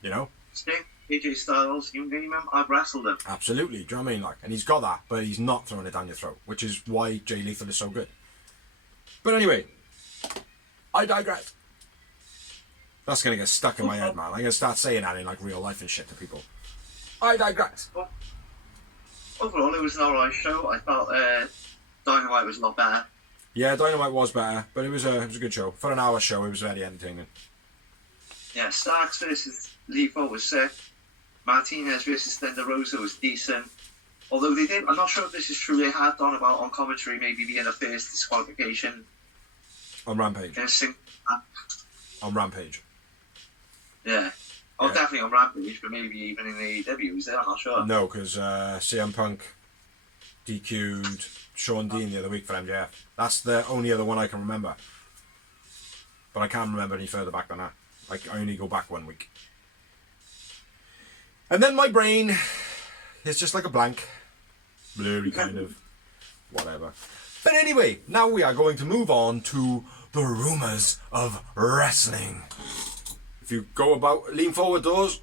you know? Sting, AJ Styles, you name him, I've wrestled him. Absolutely, do you know what I mean? Like, and he's got that, but he's not throwing it down your throat, which is why Jay Lethal is so good. But anyway, I digress. That's going to get stuck in my head, man. I'm going to start saying that in, like, real life and shit to people. I digress. Overall, it was an alright show. I felt Dynamite was a lot better. Yeah, Dynamite was better, but it was a good show. For an hour show, it was very entertaining. Yeah, Starks versus Lethal was sick. Martinez versus Thunder Rosa was decent. Although they did, I'm not sure if this is true, they had done about on commentary maybe being a first disqualification. On Rampage. On Rampage. Yeah. Oh, yeah. Definitely on Rampage, but maybe even in AEW, was there? I'm not sure. No, because CM Punk DQ'd Sean Dean the other week for MJF. That's the only other one I can remember. But I can't remember any further back than that. Like, I only go back 1 week. And then my brain is just like a blank. Blurry kind of. Whatever. But anyway, now we are going to move on to the rumours of wrestling. If you go about, lean forward doors.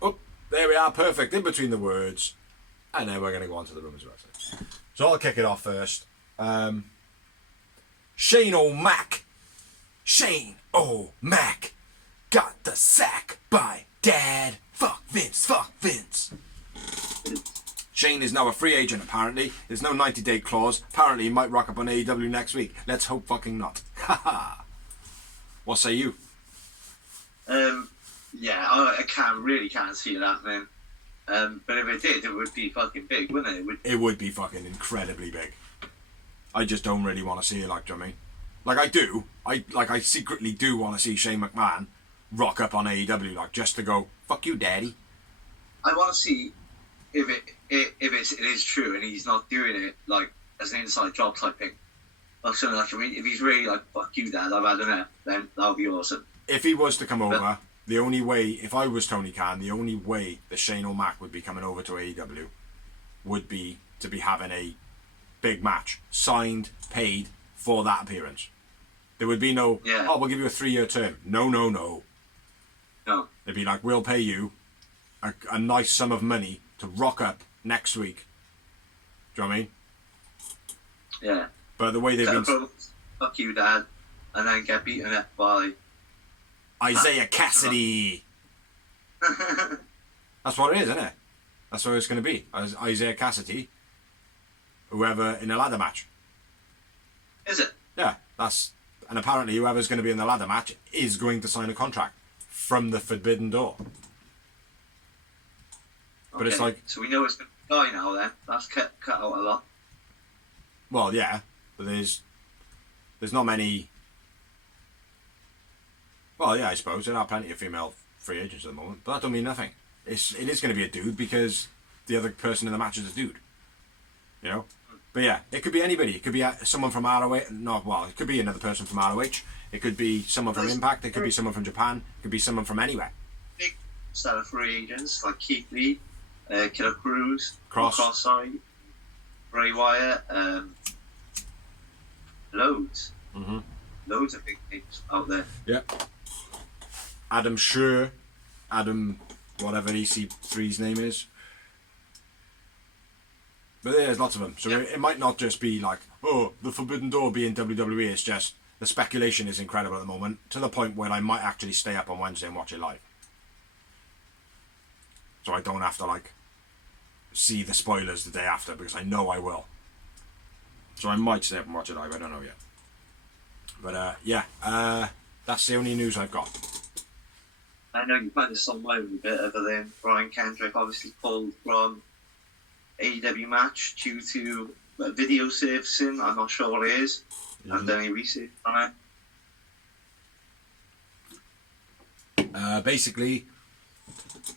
Oh, there we are, perfect, in between the words. And then we're going to go on to the rumours of wrestling. So I'll kick it off first. Shane O'Mac. Shane O'Mac got the sack by Dad. Fuck Vince, fuck Vince. Shane is now a free agent, apparently. There's no 90-day clause. Apparently he might rock up on AEW next week. Let's hope fucking not. Haha. What say you? Yeah, I can't see that, man. But if it did, it would be fucking big, wouldn't it? It would be fucking incredibly big. I just don't really want to see it, like, do you know what I mean? Like, I do. I secretly do want to see Shane McMahon rock up on AEW, like, just to go, fuck you, daddy. I want to see if it is true and he's not doing it, like, as an inside job type thing. Like, something like, I mean, if he's really like, fuck you, dad, I've had enough, then that would be awesome. If he was to come over, the only way, if I was Tony Khan, the only way that Shane O'Mac would be coming over to AEW would be to be having a big match, signed, paid for that appearance. There would be no, oh, we'll give you a 3-year term. No. No. They'd be like, we'll pay you a nice sum of money to rock up next week. Do you know what I mean? Yeah. But the way they've been... Fuck you, dad. And then get beaten up by... Isaiah Cassidy. That's what it is, isn't it? That's what it's going to be. Isaiah Cassidy. Whoever in a ladder match. Is it? Yeah, that's... And apparently whoever's going to be in the ladder match is going to sign a contract from the Forbidden Door. But it's like... So we know it's the guy now then. That's cut out a lot. Well, yeah. But there's not many... Well, yeah, I suppose there are plenty of female free agents at the moment, but that don't mean nothing. It is going to be a dude because the other person in the match is a dude. You know? But yeah, it could be anybody. It could be someone from ROH. No, well, it could be another person from ROH. It could be someone from Impact. It could be someone from Japan. It could be someone from anywhere. Big set of free agents like Keith Lee, Killer Cruz, Cross, Bray Wyatt, loads. Mm-hmm. Loads of big names out there. Yeah. Adam Scher, whatever EC3's name is. But there's lots of them. So it might not just be like, oh, the Forbidden Door being WWE. It's just the speculation is incredible at the moment, to the point where I might actually stay up on Wednesday and watch it live. So I don't have to like see the spoilers the day after, because I know I will. So I might stay up and watch it live. I don't know yet. But yeah, that's the only news I've got. I know you kind of somewhere a bit other than Brian Kendrick obviously pulled from AEW match due to video servicing. I'm not sure what it is. I haven't done any research on it. Basically,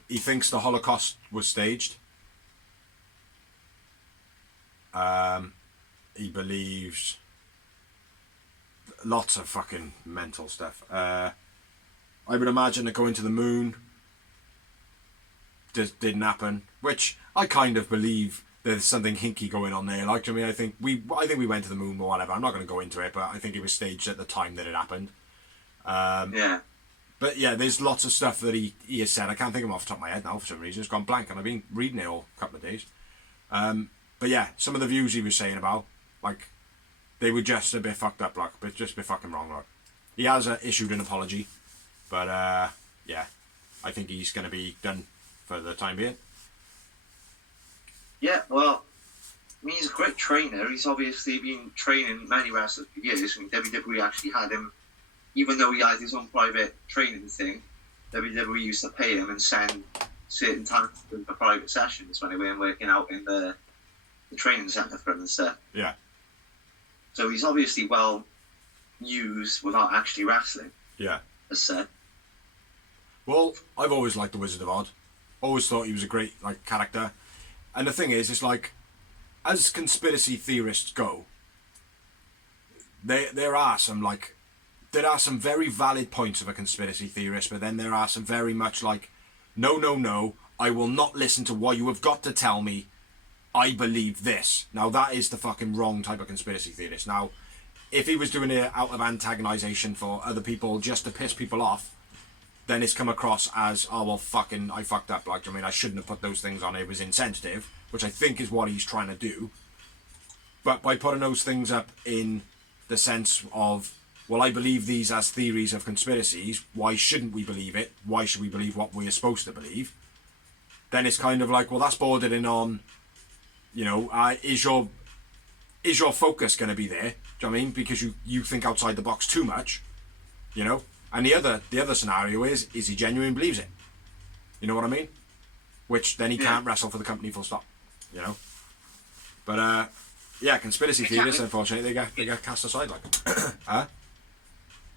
he thinks the Holocaust was staged. He believes lots of fucking mental stuff. I would imagine that going to the moon just didn't happen, which I kind of believe there's something hinky going on there. Like, I mean, I think we went to the moon or whatever. I'm not going to go into it, but I think it was staged at the time that it happened. Yeah. But yeah, there's lots of stuff that he has said. I can't think of them off the top of my head now for some reason. It's gone blank, and I've been reading it all a couple of days. But yeah, some of the views he was saying about, like, they were just a bit fucked up, like, but just a bit fucking wrong, like. He has issued an apology, but yeah, I think he's going to be done for the time being. Yeah, well, I mean, he's a great trainer. He's obviously been training many wrestlers for years. I mean, WWE actually had him, even though he had his own private training thing, WWE used to pay him and send certain talents to him for private sessions when they weren't working out in the training centre for him and stuff. Yeah. So he's obviously well used without actually wrestling. Yeah. As said. Well, I've always liked the Wizard of Oz. Always thought he was a great character. And the thing is, it's like, as conspiracy theorists go, there are some very valid points of a conspiracy theorist, but then there are some very much like, no, I will not listen to what you have got to tell me. I believe this. Now that is the fucking wrong type of conspiracy theorist. Now, if he was doing it out of antagonization for other people just to piss people off, then it's come across as, oh well, fucking, I fucked up. Like, I mean, I shouldn't have put those things on. It was insensitive, which I think is what he's trying to do. But by putting those things up in the sense of, well, I believe these as theories of conspiracies. Why shouldn't we believe it? Why should we believe what we're supposed to believe? Then it's kind of like, well, that's bordering on, you know, is your focus going to be there? Do you know what I mean? Because you think outside the box too much, you know? And the other scenario is he genuinely believes it? You know what I mean? Which then he can't wrestle for the company full stop, you know? But, yeah, conspiracy theorists, unfortunately, they get cast aside like huh?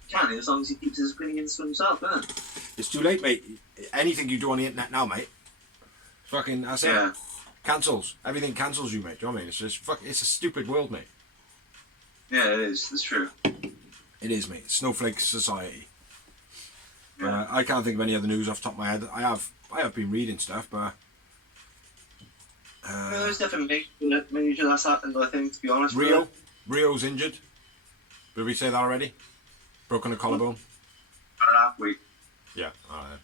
Can he, as long as he keeps his opinions to himself, isn't it? It's too late, mate. Anything you do on the internet now, mate, fucking, that's it. Cancels. Everything cancels you, mate. Do you know what I mean? It's just it's a stupid world, mate. Yeah, it is. It's true. It is, mate. Snowflake society. I can't think of any other news off the top of my head. I have been reading stuff, but there's definitely major that's happened, I think, to be honest. Rio's injured. Did we say that already? Broken a collarbone. Last week. Yeah. Alright.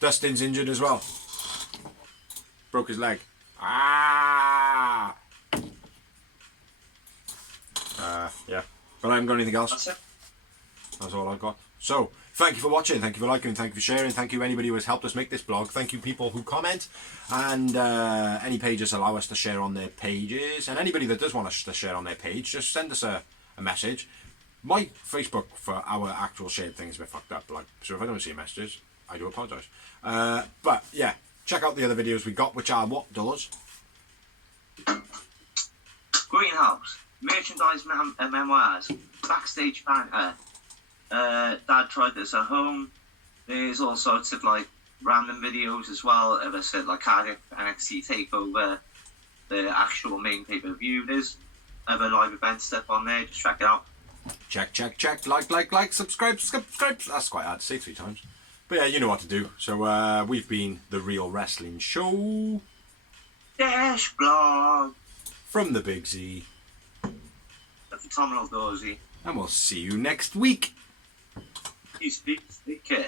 Dustin's injured as well. Broke his leg. Yeah. But I haven't got anything else. That's it. That's all I've got. So, thank you for watching, thank you for liking, thank you for sharing, thank you anybody who has helped us make this blog, thank you people who comment, and any pages allow us to share on their pages, and anybody that does want us to share on their page, just send us a message. My Facebook for our actual shared thing is a bit fucked up, like, so if I don't see messages, I do apologise. But yeah, check out the other videos we got, which are what doors? Greenhouse, merchandise memoirs, backstage banter, Dad tried this at home. There's all sorts of like random videos as well of us at like Cardiff NXT Takeover, the actual main pay-per-view. There's other live event stuff on there. Just check it out. Check. Like, subscribe. That's quite hard to say 3 times. But yeah, you know what to do. So we've been The Real Wrestling Show. Dash blog. From the Big Z. The phenomenal Dozy. And we'll see you next week. Peace, take care.